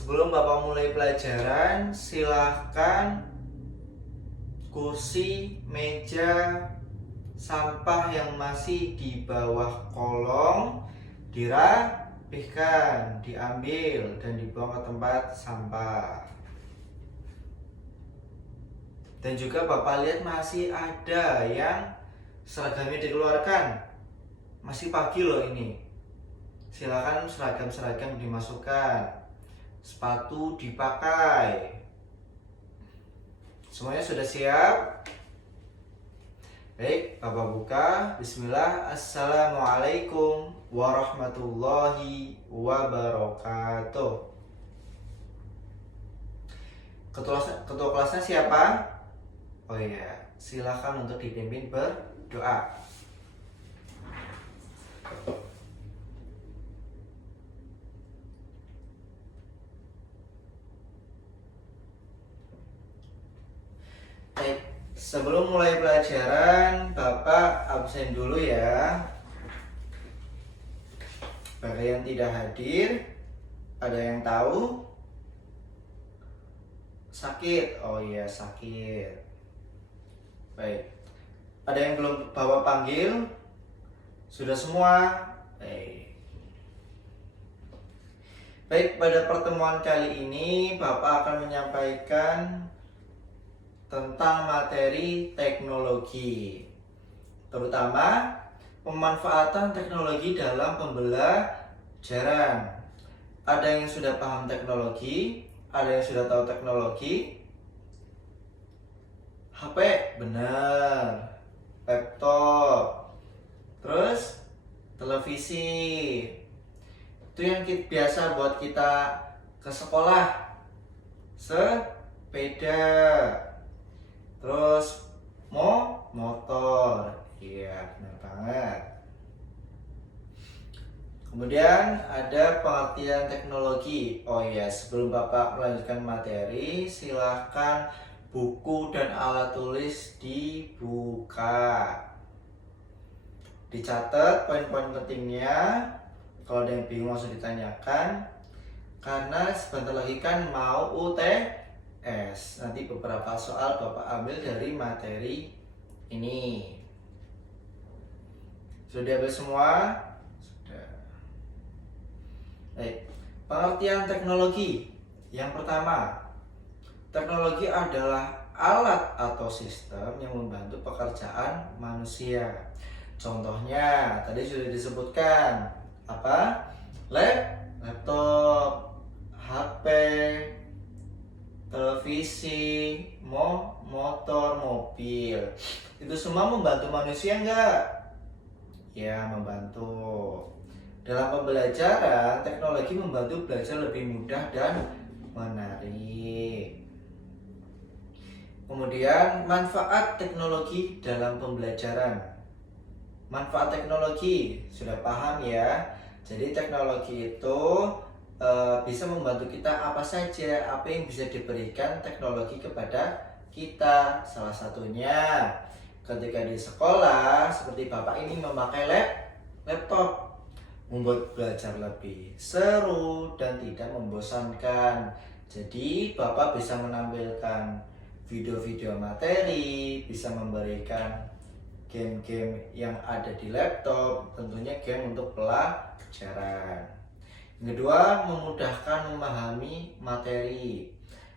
Sebelum Bapak mulai pelajaran, silahkan kursi, meja, sampah yang masih di bawah kolong dirapihkan, diambil, dan dibuang ke tempat sampah. Dan juga Bapak lihat masih ada yang seragamnya dikeluarkan. Masih pagi loh ini. Silakan seragam-seragam dimasukkan. Sepatu dipakai. Semuanya sudah siap? Baik, Bapak buka. Bismillah. Assalamualaikum warahmatullahi wabarakatuh. Ketua kelasnya siapa? Oh iya, silakan untuk dipimpin berdoa. Baik, sebelum mulai pelajaran, Bapak absen dulu ya. Bagi yang tidak hadir, ada yang tahu? Sakit? Oh iya, sakit. Baik. Ada yang belum Bapak panggil? Sudah semua? Baik. Baik, pada pertemuan kali ini Bapak akan menyampaikan tentang materi teknologi, terutama pemanfaatan teknologi dalam pembelajaran. Ada yang sudah paham teknologi, ada yang sudah tahu teknologi. HP, benar. Laptop, terus televisi. Itu yang biasa buat kita ke sekolah. Sepeda. Terus motor. Iya, benar banget. Kemudian ada pengertian teknologi. Oh iya, sebelum Bapak melanjutkan materi, silahkan buku dan alat tulis dibuka. Dicatat poin-poin pentingnya. Kalau ada yang bingung langsung ditanyakan. Karena sebentar lagi kan mau UTS. Nanti beberapa soal Bapak ambil dari materi ini. Sudah diambil semua? Sudah. Baik. Pengertian teknologi. Yang pertama, teknologi adalah alat atau sistem yang membantu pekerjaan manusia. Contohnya, tadi sudah disebutkan apa? Laptop, HP, televisi, motor, mobil. Itu semua membantu manusia enggak? Ya, membantu. Dalam pembelajaran, teknologi membantu belajar lebih mudah dan menarik. Kemudian manfaat teknologi dalam pembelajaran. Manfaat teknologi sudah paham ya. Jadi teknologi itu bisa membantu kita apa saja, apa yang bisa diberikan teknologi kepada kita. Salah satunya ketika di sekolah, seperti Bapak ini memakai laptop, membuat belajar lebih seru dan tidak membosankan. Jadi Bapak bisa menampilkan video-video materi, bisa memberikan game-game yang ada di laptop, tentunya game untuk pelajaran. Yang kedua, memudahkan memahami materi.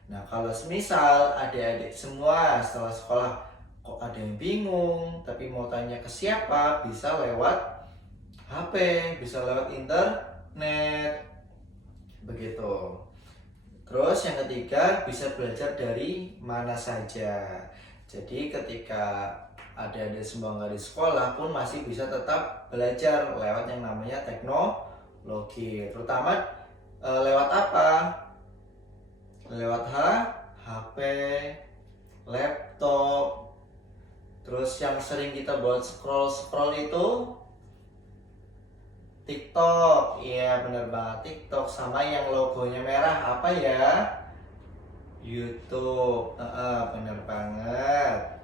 Nah, kalau semisal adik-adik semua setelah sekolah kok ada yang bingung, tapi mau tanya ke siapa, bisa lewat HP, bisa lewat internet, begitu. Terus yang ketiga, bisa belajar dari mana saja. Jadi ketika adik-adik semua nggak di sekolah pun masih bisa tetap belajar lewat yang namanya teknologi. Terutama lewat apa? Lewat HP, laptop. Terus yang sering kita buat scroll itu TikTok. Iya, bener banget, TikTok. Sama yang logonya merah, apa ya? YouTube. Bener banget.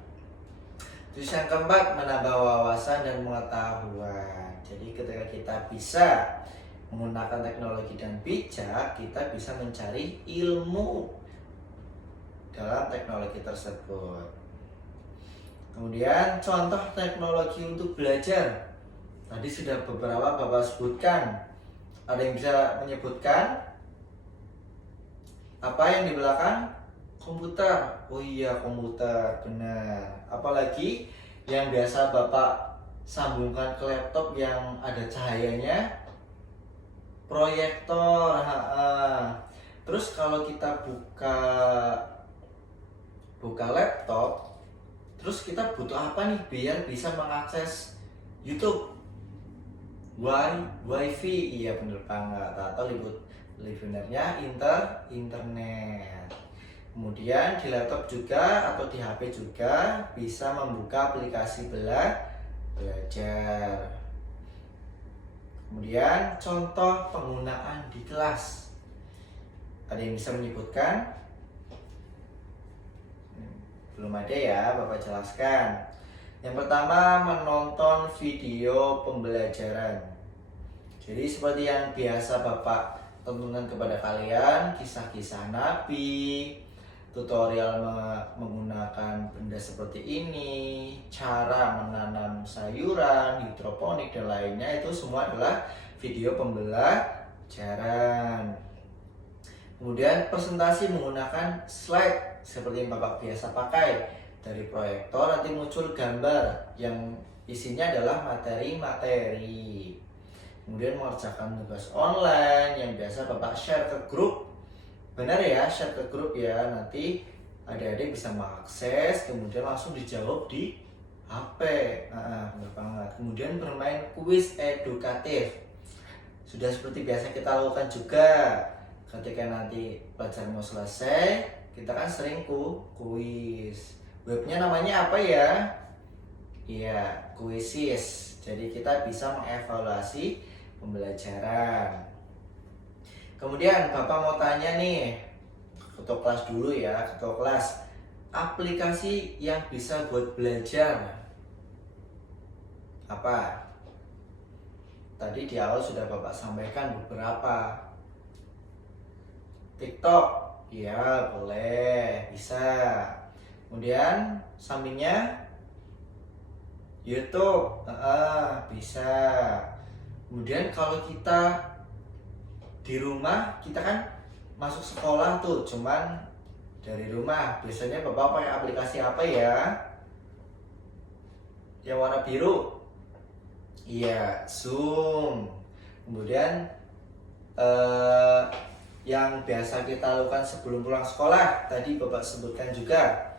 Terus yang keempat, menambah wawasan dan pengetahuan. Jadi ketika kita bisa Menggunakan teknologi dan bijak, kita bisa mencari ilmu dalam teknologi tersebut. Kemudian contoh teknologi untuk belajar. Tadi sudah beberapa Bapak sebutkan. Ada yang bisa menyebutkan apa yang di belakang? Komputer. Oh iya, komputer, benar. Apalagi yang biasa Bapak sambungkan ke laptop yang ada cahayanya? Proyektor. Terus kalau kita buka laptop, terus kita butuh apa nih biar bisa mengakses YouTube? Wifi, iya bener banget. Atau lebih benarnya internet. Kemudian di laptop juga atau di HP juga bisa membuka aplikasi belajar. Kemudian contoh penggunaan di kelas. Ada yang bisa menyebutkan? Belum ada ya, Bapak jelaskan. Yang pertama, menonton video pembelajaran. Jadi seperti yang biasa Bapak tontonkan kepada kalian, kisah-kisah Nabi, tutorial menggunakan benda seperti ini, cara menanam sayuran, hidroponik dan lainnya, itu semua adalah video pembelajaran. Kemudian presentasi menggunakan slide seperti yang Bapak biasa pakai. Dari proyektor nanti muncul gambar yang isinya adalah materi-materi. Kemudian mengerjakan tugas online yang biasa Bapak share ke grup. Benar ya, share ke grup ya, nanti adik-adik bisa mengakses, kemudian langsung dijawab di HP. Benar banget. Kemudian bermain kuis edukatif. Sudah seperti biasa kita lakukan juga. Ketika nanti pelajaran mau selesai, kita kan sering kuis. Webnya namanya apa ya? Iya, Quizzes. Jadi kita bisa mengevaluasi pembelajaran. Kemudian Bapak mau tanya nih, ketua kelas dulu ya, ketua kelas. Aplikasi yang bisa buat belajar apa? Tadi di awal sudah Bapak sampaikan beberapa. TikTok, ya boleh, bisa. Kemudian sampingnya YouTube, bisa. Kemudian kalau kita di rumah, kita kan masuk sekolah tuh cuman dari rumah. Biasanya Bapak pakai aplikasi apa ya? Yang warna biru? Iya, Zoom. Kemudian yang biasa kita lakukan sebelum pulang sekolah, tadi Bapak sebutkan juga,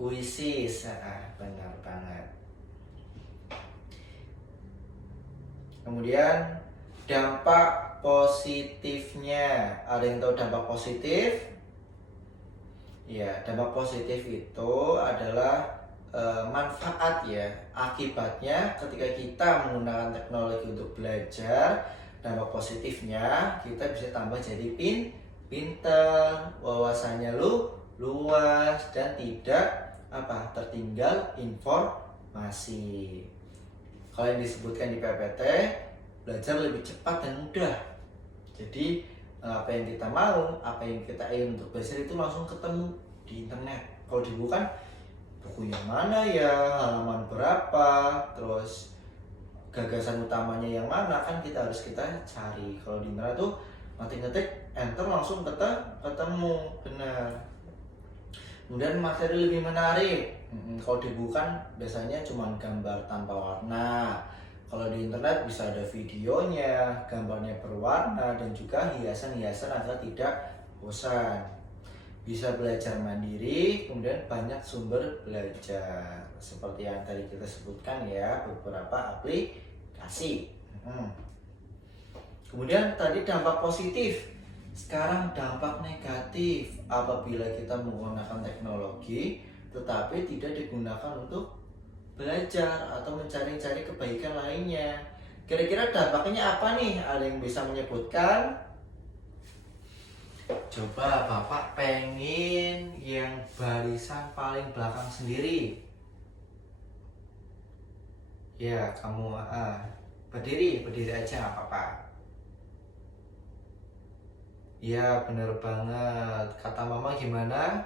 Quizzes. Benar banget. Kemudian dampak positifnya, ada yang tahu dampak positif? Ya, dampak positif itu adalah manfaat ya. Akibatnya ketika kita menggunakan teknologi untuk belajar, dampak positifnya kita bisa tambah jadi pintar, wawasannya luas dan tidak tertinggal informasi. Kalau yang disebutkan di PPT, belajar lebih cepat dan mudah. Jadi apa yang kita mau, apa yang kita ingin untuk belajar itu langsung ketemu di internet. Kalau di buku kan buku yang mana ya, halaman berapa, terus gagasan utamanya yang mana, kan kita harus cari. Kalau di internet tuh ngetik enter langsung ketemu, benar. Kemudian materi lebih menarik. Kalau di buku kan biasanya cuma gambar tanpa warna. Kalau di internet bisa ada videonya, gambarnya berwarna, dan juga hiasan-hiasan agar tidak bosan. Bisa belajar mandiri, kemudian banyak sumber belajar. Seperti yang tadi kita sebutkan ya, beberapa aplikasi. Kemudian tadi dampak positif. Sekarang dampak negatif apabila kita menggunakan teknologi tetapi tidak digunakan untuk belajar atau mencari-cari kebaikan lainnya. Kira-kira dampaknya apa nih? Ada yang bisa menyebutkan? Coba Bapak pengen yang barisan paling belakang sendiri. Ya, kamu berdiri aja nggak apa-apa. Iya, bener banget. Kata mama gimana?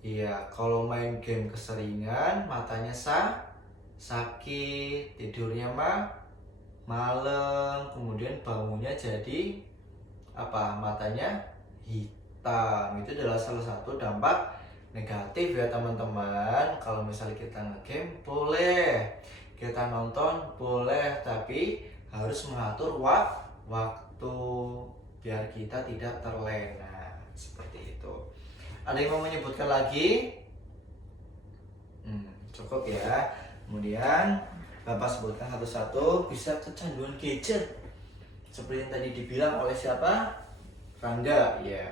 Iya, kalau main game keseringan, matanya sakit, tidurnya malam, kemudian bangunnya jadi apa? Matanya hitam. Itu adalah salah satu dampak negatif ya teman-teman. Kalau misalnya kita ngegame boleh, kita nonton boleh, tapi harus mengatur waktu biar kita tidak terlena seperti itu. Ada yang mau menyebutkan lagi? Cukup ya. Kemudian Bapak sebutkan satu-satu. Bisa kecanduan gadget seperti yang tadi dibilang oleh siapa? Rangga ya.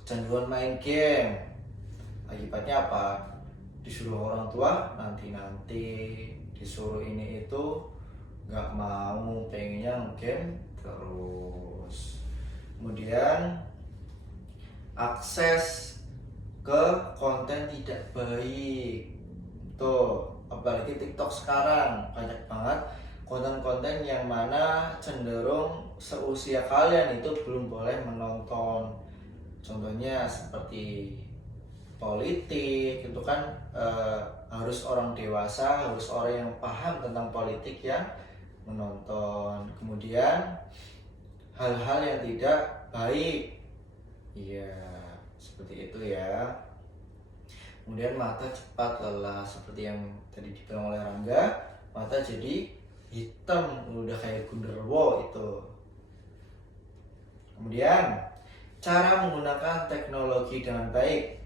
Kecanduan main game. Akibatnya apa? Disuruh orang tua nanti disuruh ini itu nggak mau, pengennya game terus. Kemudian akses ke konten tidak baik tuh, apalagi TikTok sekarang banyak banget konten-konten yang mana cenderung seusia kalian itu belum boleh menonton. Contohnya seperti politik itu kan harus orang dewasa, harus orang yang paham tentang politik yang menonton. Kemudian hal-hal yang tidak baik, iya seperti itu ya. Kemudian mata cepat lelah seperti yang tadi dibilang oleh Rangga, mata jadi hitam udah kayak genderuwo itu. Kemudian cara menggunakan teknologi dengan baik.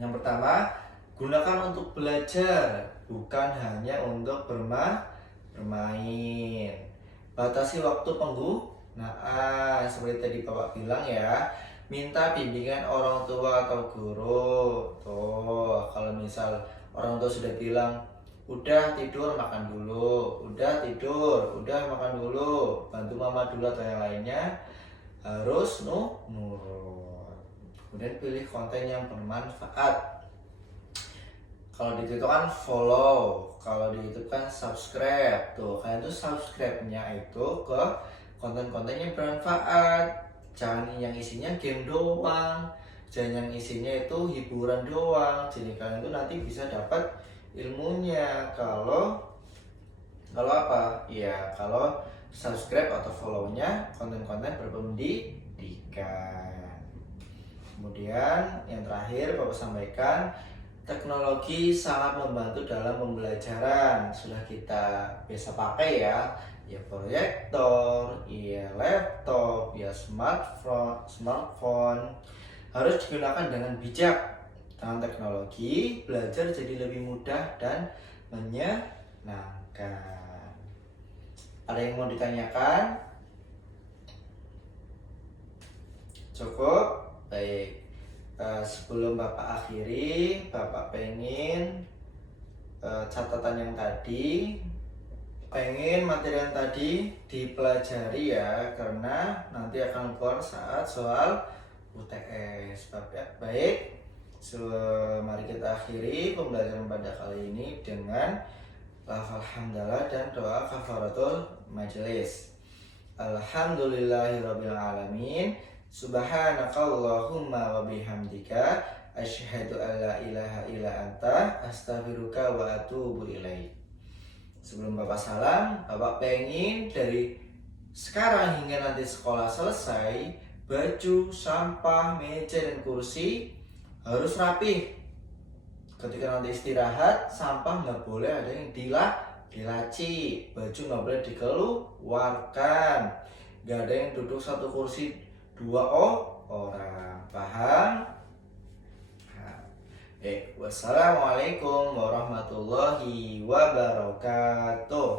Yang pertama, gunakan untuk belajar, bukan hanya untuk bermain. Batasi waktu penggunaan, seperti tadi Bapak bilang ya, minta bimbingan orang tua atau guru. Tuh, kalau misal orang tua sudah bilang, udah tidur makan dulu, udah tidur, udah makan dulu, bantu mama dulu atau yang lainnya, harus nurut. Kemudian pilih konten yang bermanfaat. Kalau di YouTube kan follow, kalau di YouTube kan subscribe. Tuh, kalian tuh subscribe-nya itu ke konten-konten yang bermanfaat. Jangan yang isinya game doang, jangan yang isinya itu hiburan doang. Jadi kalian tuh nanti bisa dapat ilmunya. Kalau apa? Ya, kalau subscribe atau follow-nya konten-konten berpendidikan. Kemudian yang terakhir Bapak sampaikan, teknologi sangat membantu dalam pembelajaran. Sudah kita biasa pakai ya, ya proyektor, ya laptop, ya smartphone. Harus digunakan dengan bijak. Dengan teknologi, belajar jadi lebih mudah dan menyenangkan. Ada yang mau ditanyakan? Cukup? Baik. Sebelum Bapak akhiri, Bapak pengen catatan yang tadi, pengen materi yang tadi dipelajari ya, karena nanti akan keluar saat soal UTS. Baik, mari kita akhiri pembelajaran pada kali ini dengan lafal hamdalah dan doa kafaratul majelis. Alhamdulillahirabbil alamin. Subhanakallahumma wa bihamdika asyhadu an la ilaha illa anta astaghfiruka wa atubu ilaik. Sebelum Bapak salam, Bapak pengen dari sekarang hingga nanti sekolah selesai, baju, sampah, meja dan kursi harus rapih. Ketika nanti istirahat, sampah nggak boleh ada yang dilaci, baju nggak boleh dikeluarkan, nggak ada yang duduk satu kursi dua orang. Paham? Wassalamualaikum warahmatullahi wabarakatuh.